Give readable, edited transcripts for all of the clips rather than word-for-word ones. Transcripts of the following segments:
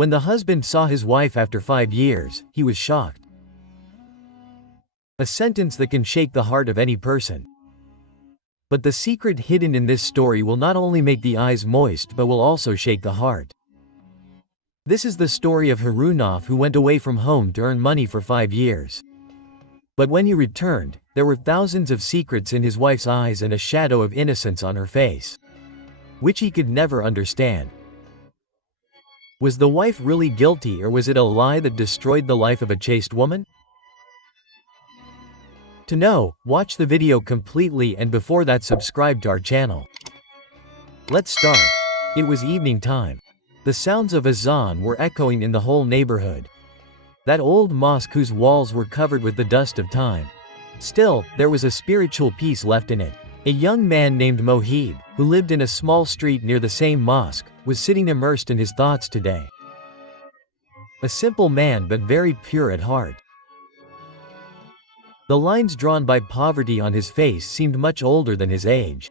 When the husband saw his wife after 5 years, he was shocked. A sentence that can shake the heart of any person. But the secret hidden in this story will not only make the eyes moist but will also shake the heart. This is the story of Harunov, who went away from home to earn money for 5 years. But when he returned, there were thousands of secrets in his wife's eyes and a shadow of innocence on her face, which he could never understand. Was the wife really guilty, or was it a lie that destroyed the life of a chaste woman? To know, watch the video completely, and before that subscribe to our channel. Let's start. It was evening time. The sounds of azan were echoing in the whole neighborhood. That old mosque whose walls were covered with the dust of time. Still, there was a spiritual peace left in it. A young man named Mohib, who lived in a small street near the same mosque, was sitting immersed in his thoughts today. A simple man but very pure at heart. The lines drawn by poverty on his face seemed much older than his age.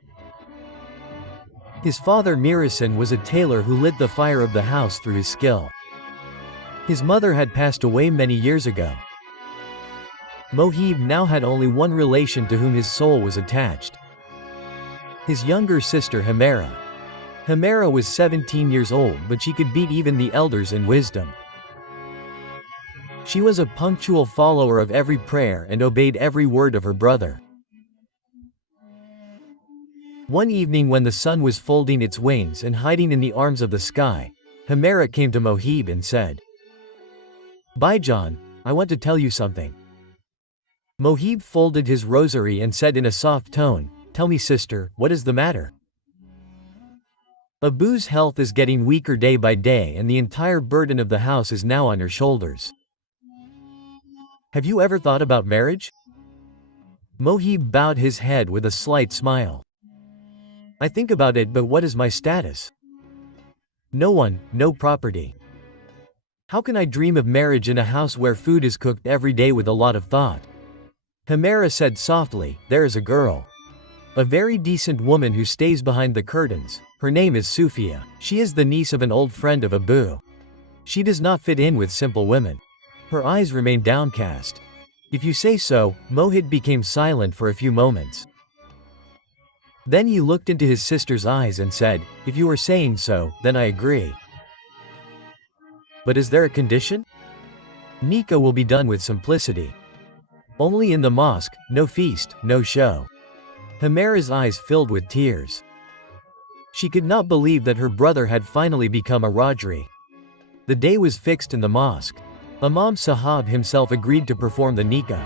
His father Mirasan was a tailor who lit the fire of the house through his skill. His mother had passed away many years ago. Mohib now had only one relation to whom his soul was attached. His younger sister Hamera. Hamera was 17 years old, but she could beat even the elders in wisdom. She was a punctual follower of every prayer and obeyed every word of her brother. One evening, when the sun was folding its wings and hiding in the arms of the sky, Hamera came to Mohib and said, "Baijan, I want to tell you something." Mohib folded his rosary and said in a soft tone, "Tell me, sister, what is the matter?" Abu's health is getting weaker day by day, and the entire burden of the house is now on her shoulders. Have you ever thought about marriage? Mohib bowed his head with a slight smile. I think about it, but what is my status? No one, no property. How can I dream of marriage in a house where food is cooked every day with a lot of thought? Hamera said softly, "There is a girl. A very decent woman who stays behind the curtains. Her name is Sufia. She is the niece of an old friend of Abu. She does not fit in with simple women." Her eyes remained downcast. "If you say so." Mohib became silent for a few moments. Then he looked into his sister's eyes and said, "If you are saying so, then I agree. But is there a condition? Nikah will be done with simplicity. Only in the mosque, no feast, no show." Hamera's eyes filled with tears. She could not believe that her brother had finally become a Rajri. The day was fixed in the mosque. Imam Sahab himself agreed to perform the nikah.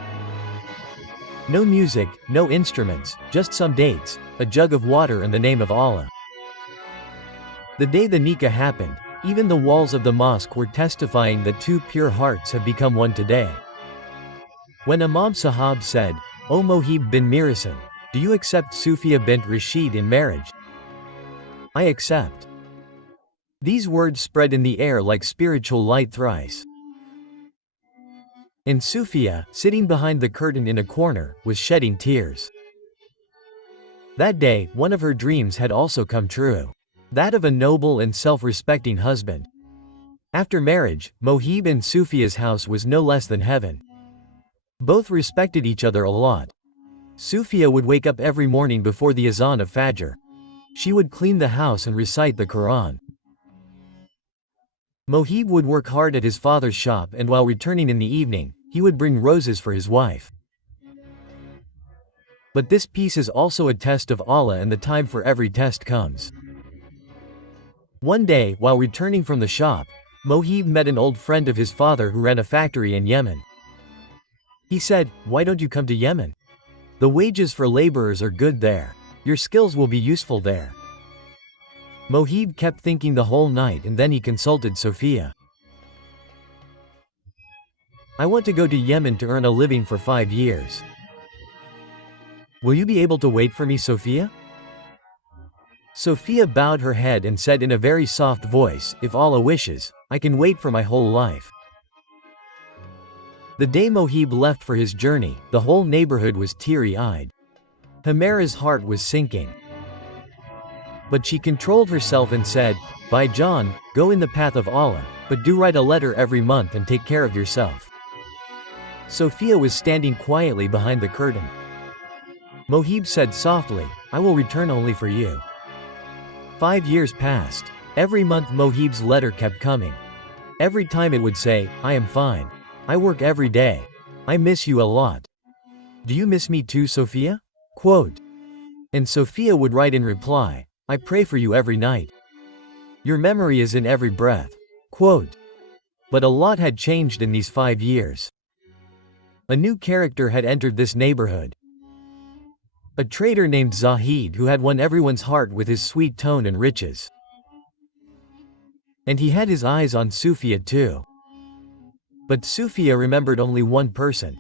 No music, no instruments, just some dates, a jug of water and the name of Allah. The day the nikah happened, even the walls of the mosque were testifying that two pure hearts have become one today. When Imam Sahab said, "O Mohib bin Mirasan, do you accept Sufia bint Rashid in marriage?" "I accept." These words spread in the air like spiritual light thrice. And Sufia, sitting behind the curtain in a corner, was shedding tears. That day, one of her dreams had also come true. That of a noble and self-respecting husband. After marriage, Mohib and Sufia's house was no less than heaven. Both respected each other a lot. Sufia would wake up every morning before the azan of Fajr. She would clean the house and recite the Quran. Mohib would work hard at his father's shop, and while returning in the evening, he would bring roses for his wife. But this peace is also a test of Allah, and the time for every test comes. One day, while returning from the shop, Mohib met an old friend of his father who ran a factory in Yemen. He said, "Why don't you come to Yemen? The wages for laborers are good there. Your skills will be useful there." Mohib kept thinking the whole night, and then he consulted Sophia. "I want to go to Yemen to earn a living for 5 years. Will you be able to wait for me, Sophia?" Sophia bowed her head and said in a very soft voice, "If Allah wishes, I can wait for my whole life." The day Mohib left for his journey, the whole neighborhood was teary-eyed. Hamera's heart was sinking. But she controlled herself and said, "Baijan, go in the path of Allah, but do write a letter every month and take care of yourself." Sophia was standing quietly behind the curtain. Mohib said softly, "I will return only for you." 5 years passed. Every month Mohib's letter kept coming. Every time it would say, "I am fine. I work every day. I miss you a lot. Do you miss me too, Sophia?" Quote. And Sophia would write in reply, "I pray for you every night. Your memory is in every breath." Quote. But a lot had changed in these 5 years. A new character had entered this neighborhood. A trader named Zahid who had won everyone's heart with his sweet tone and riches. And he had his eyes on Sufia too. But Sufia remembered only one person.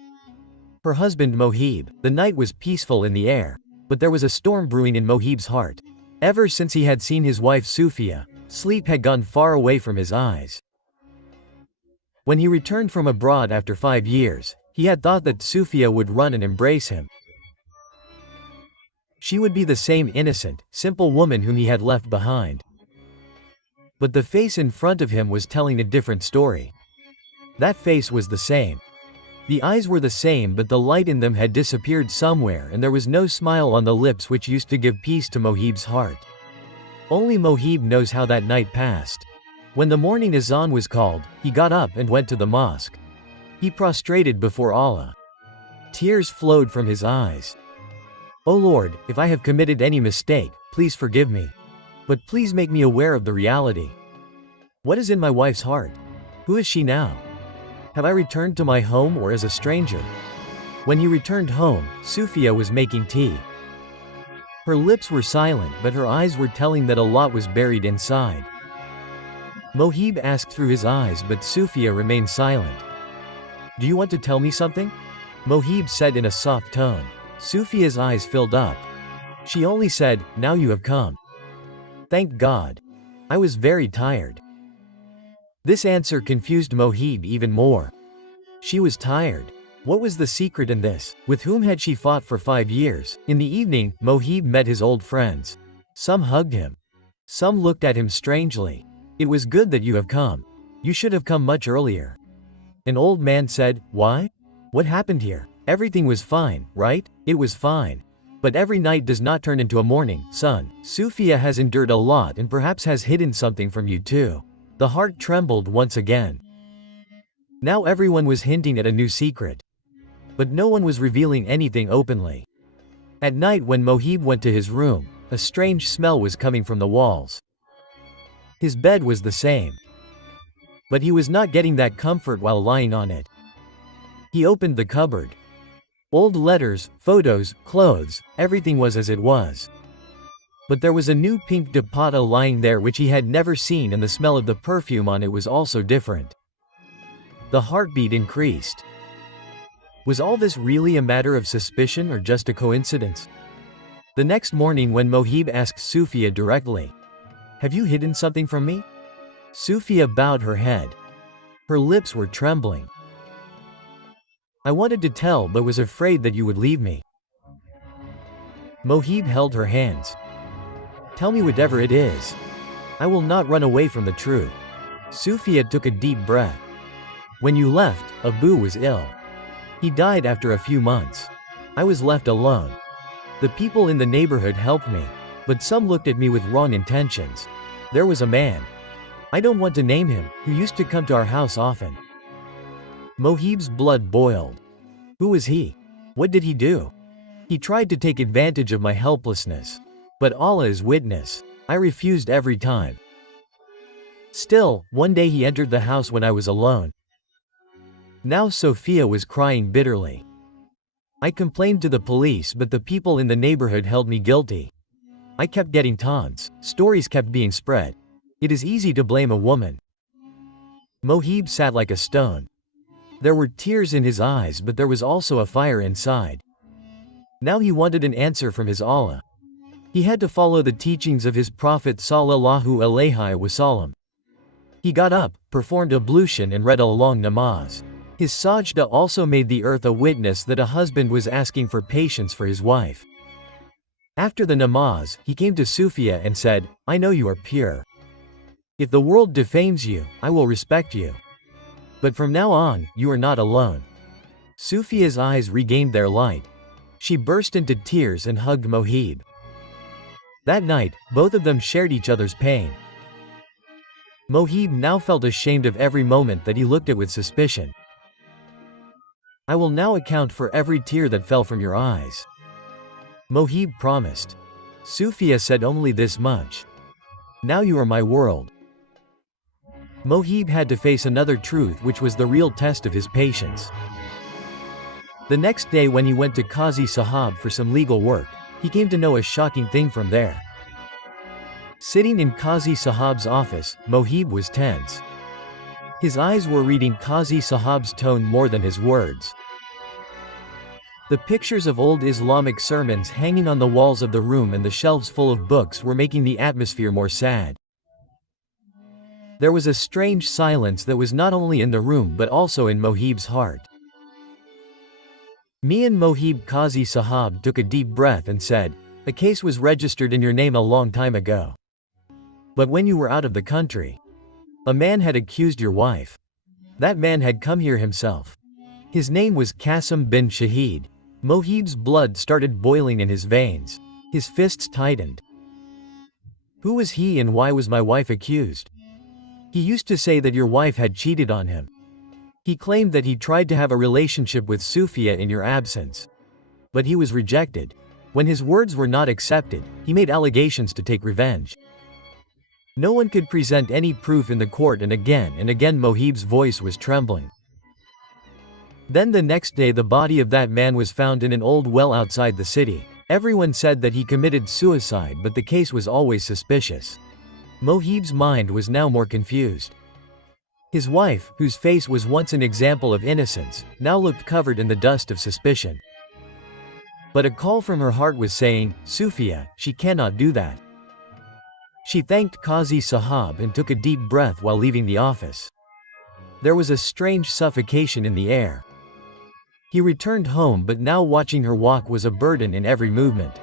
Her husband Mohib. The night was peaceful in the air, but there was a storm brewing in Mohib's heart. Ever since he had seen his wife Sufia, sleep had gone far away from his eyes. When he returned from abroad after 5 years, he had thought that Sufia would run and embrace him. She would be the same innocent, simple woman whom he had left behind. But the face in front of him was telling a different story. That face was the same. The eyes were the same, but the light in them had disappeared somewhere, and there was no smile on the lips which used to give peace to Mohib's heart. Only Mohib knows how that night passed. When the morning azan was called, he got up and went to the mosque. He prostrated before Allah. Tears flowed from his eyes. "O Lord, if I have committed any mistake, please forgive me. But please make me aware of the reality. What is in my wife's heart? Who is she now? Have I returned to my home or as a stranger?" When he returned home, Sufia was making tea. Her lips were silent, but her eyes were telling that a lot was buried inside. Mohib asked through his eyes, but Sufia remained silent. "Do you want to tell me something?" Mohib said in a soft tone. Sufia's eyes filled up. She only said, "Now you have come. Thank God. I was very tired." This answer confused Mohib even more. She was tired. What was the secret in this? With whom had she fought for 5 years? In the evening, Mohib met his old friends. Some hugged him. Some looked at him strangely. "It was good that you have come. You should have come much earlier." An old man said, "Why? What happened here? Everything was fine, right?" "It was fine. But every night does not turn into a morning, son. Sufia has endured a lot and perhaps has hidden something from you too." The heart trembled once again. Now everyone was hinting at a new secret. But no one was revealing anything openly. At night when Mohib went to his room, a strange smell was coming from the walls. His bed was the same. But he was not getting that comfort while lying on it. He opened the cupboard. Old letters, photos, clothes, everything was as it was. But there was a new pink dupatta lying there which he had never seen, and the smell of the perfume on it was also different. The heartbeat increased. Was all this really a matter of suspicion or just a coincidence? The next morning when Mohib asked Sufia directly, "Have you hidden something from me?" Sufia bowed her head. Her lips were trembling. "I wanted to tell but was afraid that you would leave me." Mohib held her hands. "Tell me whatever it is. I will not run away from the truth." Sufia took a deep breath. "When you left, Abu was ill. He died after a few months. I was left alone. The people in the neighborhood helped me, but some looked at me with wrong intentions. There was a man, I don't want to name him, who used to come to our house often." Mohib's blood boiled. Who was he? What did he do? "He tried to take advantage of my helplessness. But Allah is witness, I refused every time. Still, one day he entered the house when I was alone." Now Sophia was crying bitterly. "I complained to the police, but the people in the neighborhood held me guilty. I kept getting taunts, stories kept being spread. It is easy to blame a woman." Mohib sat like a stone. There were tears in his eyes, but there was also a fire inside. Now he wanted an answer from his Allah. He had to follow the teachings of his Prophet sallallahu alaihi wasallam. He got up, performed ablution and read a long namaz. His sajda also made the earth a witness that a husband was asking for patience for his wife. After the namaz, he came to Sufia and said, "I know you are pure. If the world defames you, I will respect you. But from now on, you are not alone. Sufia's eyes regained their light. She burst into tears and hugged Mohib. That night, both of them shared each other's pain. Mohib now felt ashamed of every moment that he looked at with suspicion. I will now account for every tear that fell from your eyes. Mohib promised. Sufia said only this much. Now you are my world. Mohib had to face another truth, which was the real test of his patience. The next day when he went to Qazi Sahab for some legal work, he came to know a shocking thing from there. Sitting in Qazi Sahab's office, Mohib was tense. His eyes were reading Qazi Sahab's tone more than his words. The pictures of old Islamic sermons hanging on the walls of the room and the shelves full of books were making the atmosphere more sad. There was a strange silence that was not only in the room but also in Mohib's heart. Mian Mohib Qazi Sahab took a deep breath and said, "A case was registered in your name a long time ago. But when you were out of the country, a man had accused your wife. That man had come here himself. His name was Qasim bin Shahid." Mohib's blood started boiling in his veins. His fists tightened. Who was he and why was my wife accused? He used to say that your wife had cheated on him. He claimed that he tried to have a relationship with Sufia in your absence. But he was rejected. When his words were not accepted, he made allegations to take revenge. No one could present any proof in the court, and again Mohib's voice was trembling. Then the next day the body of that man was found in an old well outside the city. Everyone said that he committed suicide, but the case was always suspicious. Mohib's mind was now more confused. His wife, whose face was once an example of innocence, now looked covered in the dust of suspicion. But a call from her heart was saying, "Sufia, she cannot do that." She thanked Qazi Sahab and took a deep breath while leaving the office. There was a strange suffocation in the air. He returned home, but now watching her walk was a burden in every movement.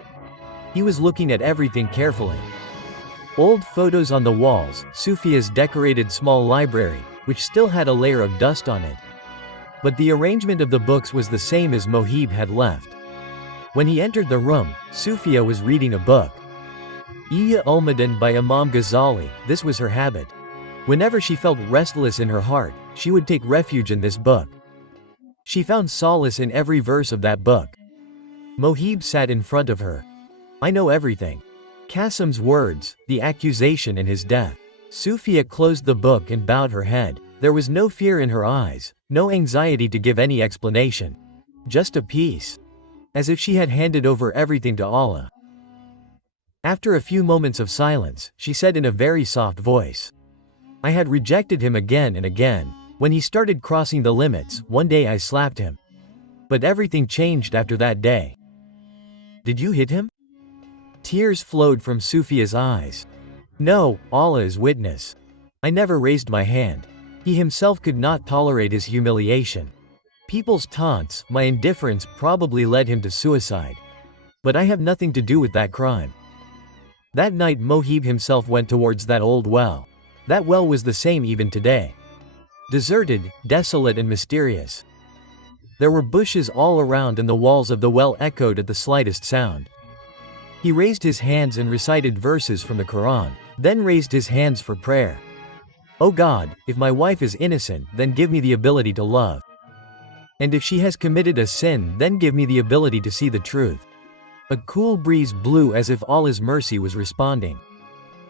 He was looking at everything carefully. Old photos on the walls, Sufia's decorated small library, which still had a layer of dust on it. But the arrangement of the books was the same as Mohib had left. When he entered the room, Sufia was reading a book. Ihya Ulumuddin by Imam Ghazali. This was her habit. Whenever she felt restless in her heart, she would take refuge in this book. She found solace in every verse of that book. Mohib sat in front of her. "I know everything." Qasim's words, the accusation and his death. Sufia closed the book and bowed her head. There was no fear in her eyes, no anxiety to give any explanation. Just a peace. As if she had handed over everything to Allah. After a few moments of silence, she said in a very soft voice, "I had rejected him again and again. When he started crossing the limits, one day I slapped him. But everything changed after that day." "Did you hit him?" Tears flowed from Sufia's eyes. "No, Allah is witness. I never raised my hand." He himself could not tolerate his humiliation. People's taunts, my indifference probably led him to suicide. But I have nothing to do with that crime. That night Mohib himself went towards that old well. That well was the same even today. Deserted, desolate and mysterious. There were bushes all around and the walls of the well echoed at the slightest sound. He raised his hands and recited verses from the Quran, then raised his hands for prayer. "O God, if my wife is innocent, then give me the ability to love. And if she has committed a sin, then give me the ability to see the truth." A cool breeze blew as if Allah's mercy was responding.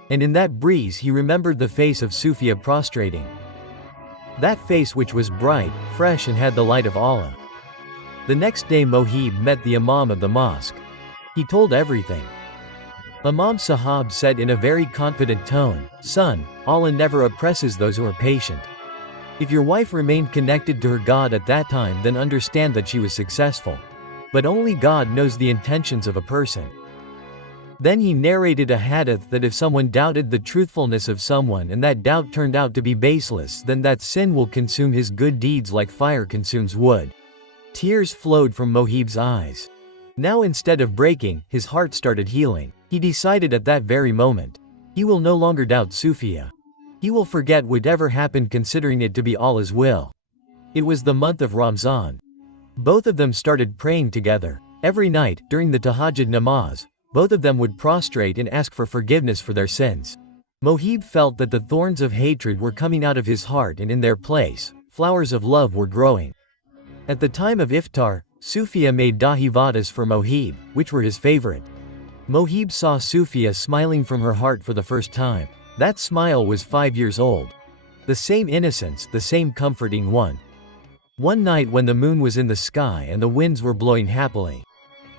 And in that breeze he remembered the face of Sufia prostrating. That face which was bright, fresh and had the light of Allah. The next day Mohib met the Imam of the mosque. He told everything. Imam Sahab said in a very confident tone, "Son, Allah never oppresses those who are patient. If your wife remained connected to her God at that time, then understand that she was successful. But only God knows the intentions of a person." Then he narrated a hadith that if someone doubted the truthfulness of someone and that doubt turned out to be baseless, then that sin will consume his good deeds like fire consumes wood. Tears flowed from Mohib's eyes. Now instead of breaking, his heart started healing. He decided at that very moment. He will no longer doubt Sufia. He will forget whatever happened considering it to be Allah's will. It was the month of Ramzan. Both of them started praying together. Every night, during the Tahajjud namaz, both of them would prostrate and ask for forgiveness for their sins. Mohib felt that the thorns of hatred were coming out of his heart and in their place, flowers of love were growing. At the time of iftar, Sufia made dahi vadas for Mohib, which were his favorite. Mohib saw Sufia smiling from her heart for the first time. That smile was 5 years old. The same innocence, the same comforting one. One night when the moon was in the sky and the winds were blowing happily,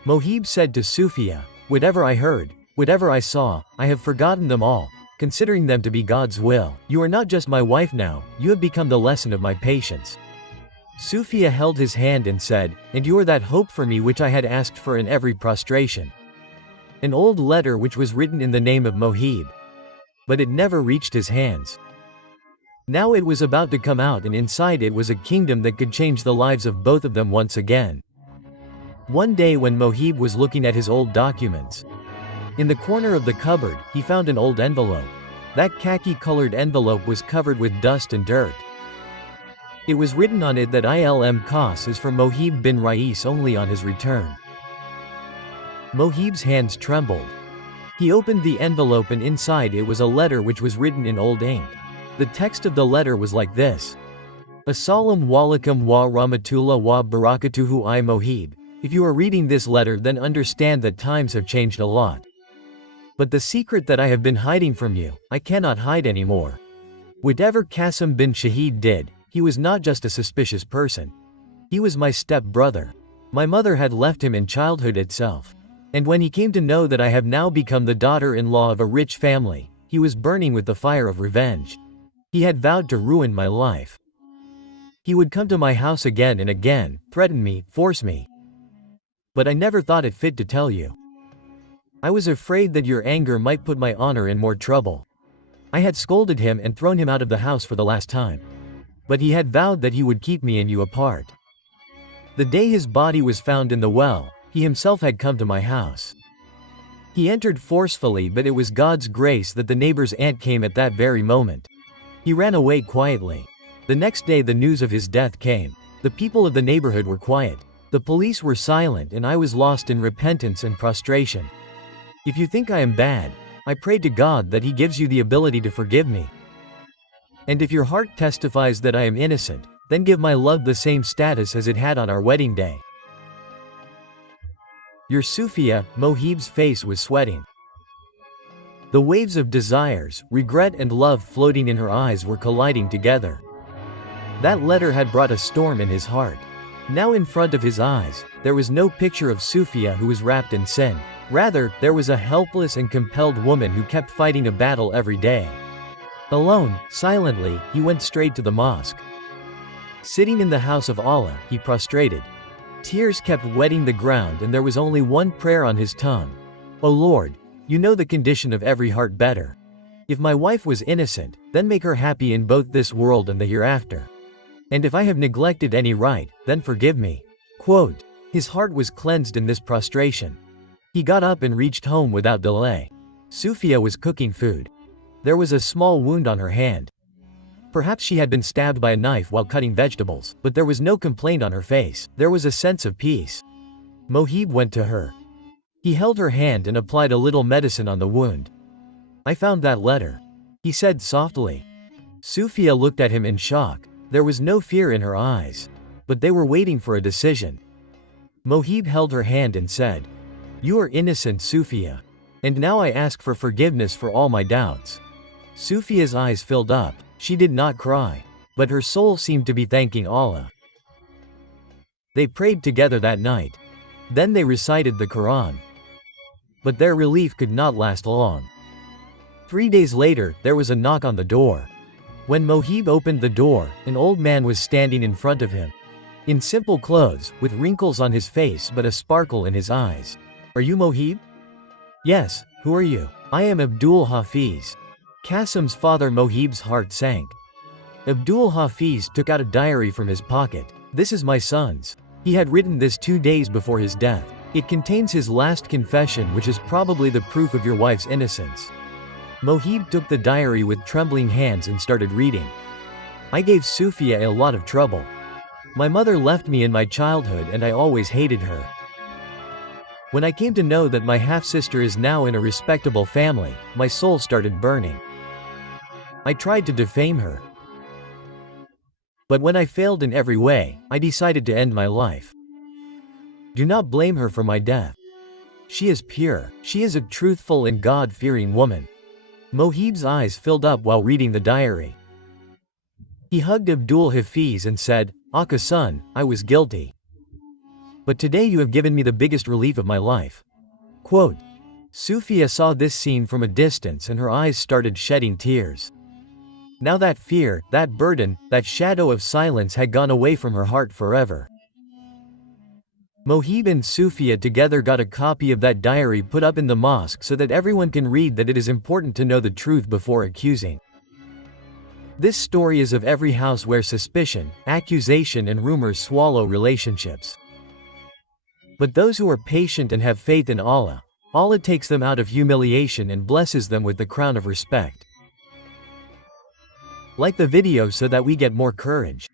Mohib said to Sufia, "Whatever I heard, whatever I saw, I have forgotten them all, considering them to be God's will. You are not just my wife now, you have become the lesson of my patience." Sufia held his hand and said, "And you are that hope for me which I had asked for in every prostration." An old letter which was written in the name of Mohib. But it never reached his hands. Now it was about to come out, and inside it was a kingdom that could change the lives of both of them once again. One day when Mohib was looking at his old documents, in the corner of the cupboard, he found an old envelope. That khaki-colored envelope was covered with dust and dirt. It was written on it that Ilm Khas is for Mohib bin Rais only on his return. Mohib's hands trembled. He opened the envelope and inside it was a letter which was written in old ink. The text of the letter was like this: Assalamu alaikum wa rahmatullah wa barakatuhu I Mohib. If you are reading this letter, then understand that times have changed a lot. But the secret that I have been hiding from you, I cannot hide anymore. Whatever Qasim bin Shahid did, he was not just a suspicious person. He was my step-brother. My mother had left him in childhood itself. And when he came to know that I have now become the daughter-in-law of a rich family, he was burning with the fire of revenge. He had vowed to ruin my life. He would come to my house again and again, threaten me, force me. But I never thought it fit to tell you. I was afraid that your anger might put my honor in more trouble. I had scolded him and thrown him out of the house for the last time. But he had vowed that he would keep me and you apart. The day his body was found in the well, he himself had come to my house. He entered forcefully, but it was God's grace that the neighbor's aunt came at that very moment. He ran away quietly. The next day the news of his death came. The people of the neighborhood were quiet. The police were silent and I was lost in repentance and prostration. If you think I am bad, I pray to God that He gives you the ability to forgive me. And if your heart testifies that I am innocent, then give my love the same status as it had on our wedding day. Your Sufia, Mohib's face was sweating. The waves of desires, regret and love floating in her eyes were colliding together. That letter had brought a storm in his heart. Now in front of his eyes, there was no picture of Sufia who was wrapped in sin. Rather, there was a helpless and compelled woman who kept fighting a battle every day. Alone, silently, he went straight to the mosque. Sitting in the house of Allah, he prostrated. Tears kept wetting the ground and there was only one prayer on his tongue. O Lord, you know the condition of every heart better. If my wife was innocent, then make her happy in both this world and the hereafter. And if I have neglected any right, then forgive me. Quote. His heart was cleansed in this prostration. He got up and reached home without delay. Sufia was cooking food. There was a small wound on her hand. Perhaps she had been stabbed by a knife while cutting vegetables, but there was no complaint on her face. There was a sense of peace. Mohib went to her. He held her hand and applied a little medicine on the wound. I found that letter, he said softly. Sufia looked at him in shock. There was no fear in her eyes. But they were waiting for a decision. Mohib held her hand and said, You are innocent, Sufia. And now I ask for forgiveness for all my doubts. Sufia's eyes filled up. She did not cry, but her soul seemed to be thanking Allah. They prayed together that night. Then they recited the Quran. But their relief could not last long. 3 days later, there was a knock on the door. When Mohib opened the door, an old man was standing in front of him. In simple clothes, with wrinkles on his face but a sparkle in his eyes. Are you Mohib? Yes, who are you? I am Abdul Hafiz. Qasim's father Mohib's heart sank. Abdul Hafiz took out a diary from his pocket. This is my son's. He had written this 2 days before his death. It contains his last confession, which is probably the proof of your wife's innocence. Mohib took the diary with trembling hands and started reading. I gave Sufia a lot of trouble. My mother left me in my childhood and I always hated her. When I came to know that my half-sister is now in a respectable family, my soul started burning. I tried to defame her. But when I failed in every way, I decided to end my life. Do not blame her for my death. She is pure. She is a truthful and God-fearing woman. Mohib's eyes filled up while reading the diary. He hugged Abdul Hafiz and said, "Aka son, I was guilty. But today you have given me the biggest relief of my life." Quote. Sufia saw this scene from a distance and her eyes started shedding tears. Now that fear, that burden, that shadow of silence had gone away from her heart forever. Mohib and Sufia together got a copy of that diary put up in the mosque so that everyone can read that it is important to know the truth before accusing. This story is of every house where suspicion, accusation and rumors swallow relationships. But those who are patient and have faith in Allah, Allah takes them out of humiliation and blesses them with the crown of respect. Like the video so that we get more courage.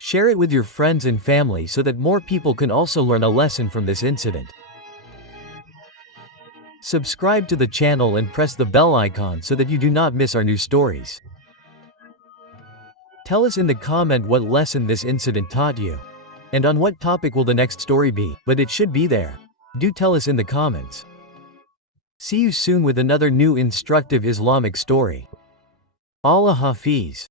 Share it with your friends and family so that more people can also learn a lesson from this incident. Subscribe to the channel and press the bell icon so that you do not miss our new stories. Tell us in the comment what lesson this incident taught you. And on what topic will the next story be, but it should be there. Do tell us in the comments. See you soon with another new instructive Islamic story. Allah Hafiz.